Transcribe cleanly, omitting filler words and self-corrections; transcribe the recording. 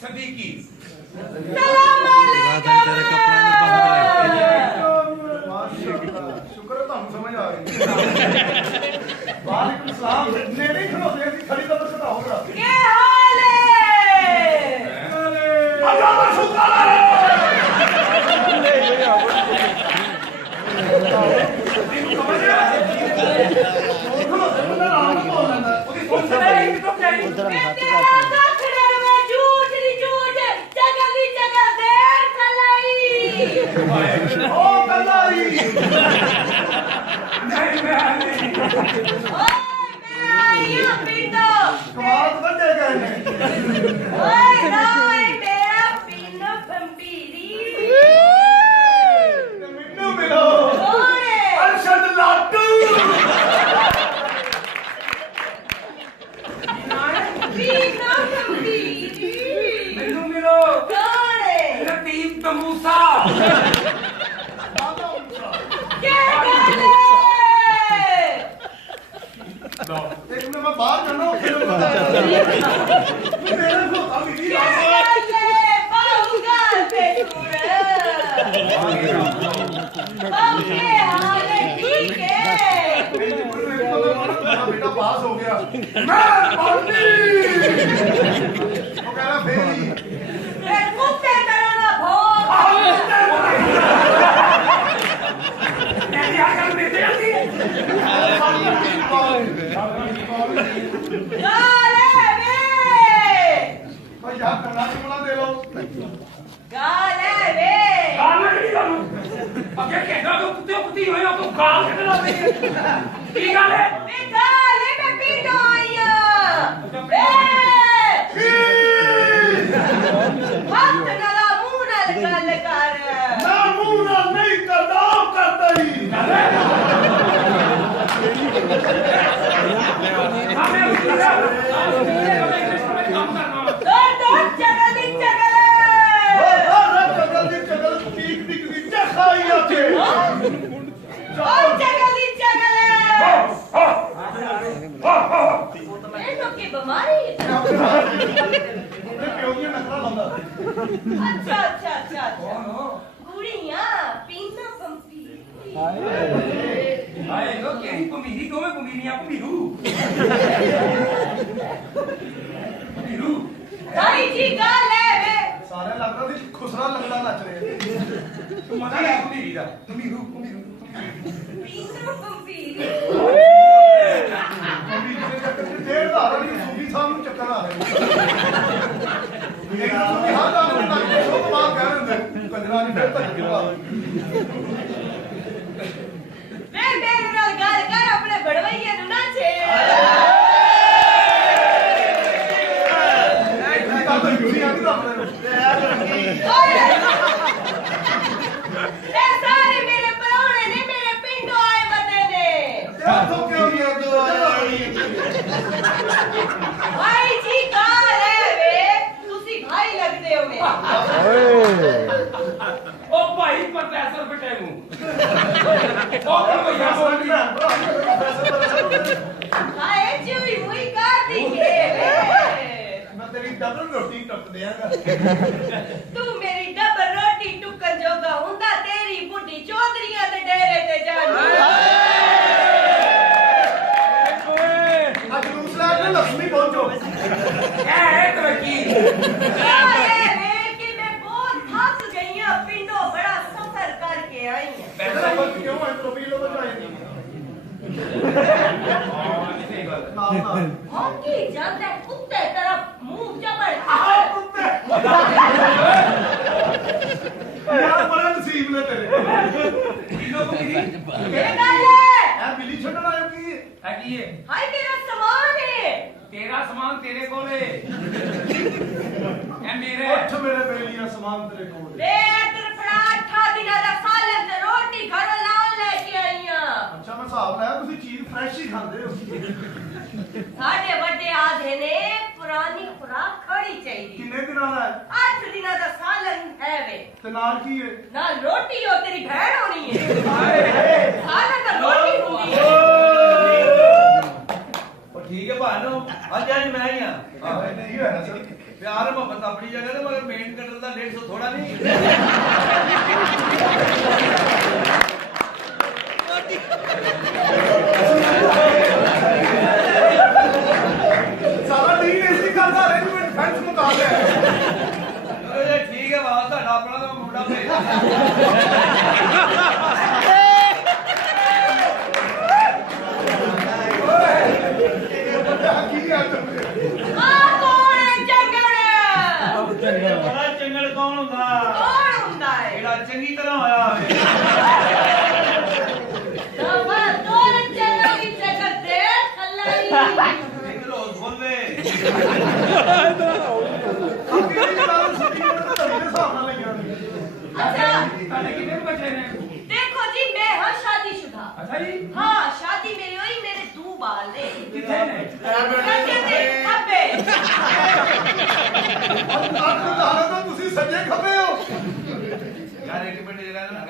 सदीकी शुक्र तुम समझ आ गई वालेकुम सलाम नेड़े खड़ोते हैं खड़ी तो खड़ा होगा क्या हाल है अल्लाह का शुक्र बेटा पास हो गया खुसरा लगना नच रहे मजा है कुमीरी दा कुमीरू कुमीरू पीना पंपीरी देर दा रही सूफी साहब ਨੂੰ ਚੱਕਰ ਆ ਰਿਹਾ ਇਹ सूफी हर ਦਾ ਨੂੰ ਲੱਗ ਕੇ ਸੋ ਬਾਤ ਕਹਿ ਰਹੇ ਕੰਜਰਾ ਨਹੀਂ ਫਿਰ ਤੱਕ ਗਿਆ ਵੇ ਮੇਰੇ ਨਾਲ ਗੱਲ ਕਰ ਆਪਣੇ ਬੜਵਈਏ ਨੂੰ ਨਾ ਛੇ तू मेरी डबल रोटी टुकन जोगा हुंदा तेरी बुढ़ी चौधरियां दे डेरे ते जानी आज दूसरा ने लक्ष्मी पहुंचो क्या है तरक्की कि मैं बहुत थक गई हूं पिंडों बड़ा सफर करके आई हूं पैसा क्यों है तो पी लो तो जाएगी हॉकी जाते कुत्ते तरफ मुंह जबर यार बड़ा नसीब ले तेरे किलो को मिली ये गाल है यार बिल्ली छड़ना है की है की ये हाय तेरा सामान तेरे कोले ए मेरे उठ मेरे बेलियां सामान तेरे कोले ले तेरे फड़ा 8 दिना दा सालन ते रोटी घर लाल लेके आई हां अच्छा मैं हिसाब लाया तुसी चीज फ्रेश ही खांदे हो साडे बड़े आधे ने पुरानी खुराक खड़ी चाहिए कितने दिना दा 8 दिना दा सालन है वे ते नाल की है नाल रोटी हो तेरी भैन होनी है हाय प्यार मोहब्बत अपनी जगह है मगर मेन कटर का 150 थोड़ा नहीं सारा ठीक है इसी का अरेंजमेंट फैंस मुताबिक है चलो ठीक है बाबा ਤੁਹਾਡਾ ਆਪਣਾ ਤਾਂ ਮੁੰਡਾ ਭੇਜ ਬੜਾ ਚੰਗਲ ਕੌਣ ਹੁੰਦਾ ਜਿਹੜਾ ਚੰਗੀ ਤਰ੍ਹਾਂ ਹੋਇਆ ਹੋਵੇ ਇੱਕ ਰੋਜ਼ ਖੋਲੇ देखो जी मैं हाँ शादीशुदा। अच्छा जी हाँ शादी मेरी हुई मेरे 2 बाल ने कितने ने खब्बे ਤੁਸੀਂ ਸੱਜੇ ਖੱਬੇ ਹੋ ਯਾਰ ਇੱਕ ਮਿੰਟ ਜਿਹੜਾ ਨਾ